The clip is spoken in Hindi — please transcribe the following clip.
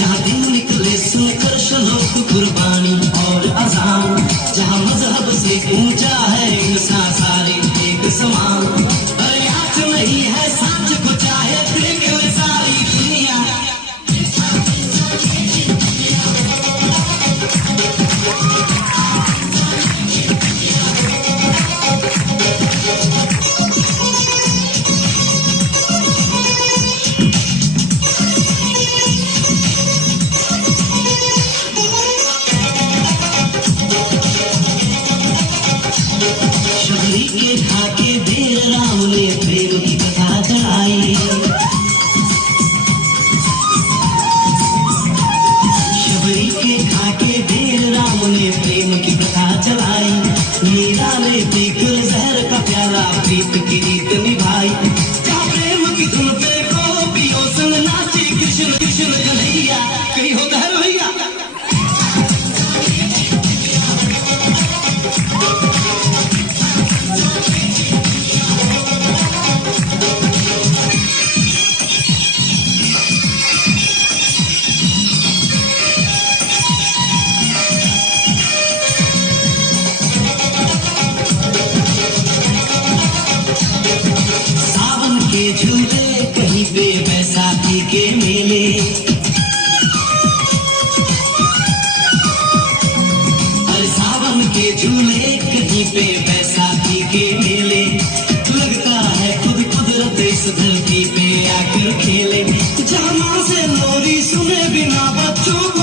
जहाँ दिन निकले सुनकर शलोक कुर्बानी और अजान, जहाँ मजहब से ऊंचा है इंसान सारे एक समान। अरे आज नहीं है साँच को चाहे देख ले सारी दुनिया। शबरी के खाके देर राम ने प्रेम की कथा चढ़ाई। शबरी के खाके देर राम ने प्रेम की कथा चलाई। मीरा ने पीकर जहर का प्याला प्रीत की रीत निभाई। क्या प्रेम की धुन पे गोपियों संग नाचे कृष्ण कृष्ण कन्हैया। कहीं होता है भैया। सावन के झूले कहीं पे बैसाखी के मेले। अरे सावन के झूले कहीं पे बैसाखी के मेले। लगता है खुद कुदरत इस धरती पे आकर खेले। जहाँ माँ से लोरी सुने बिना बच्चों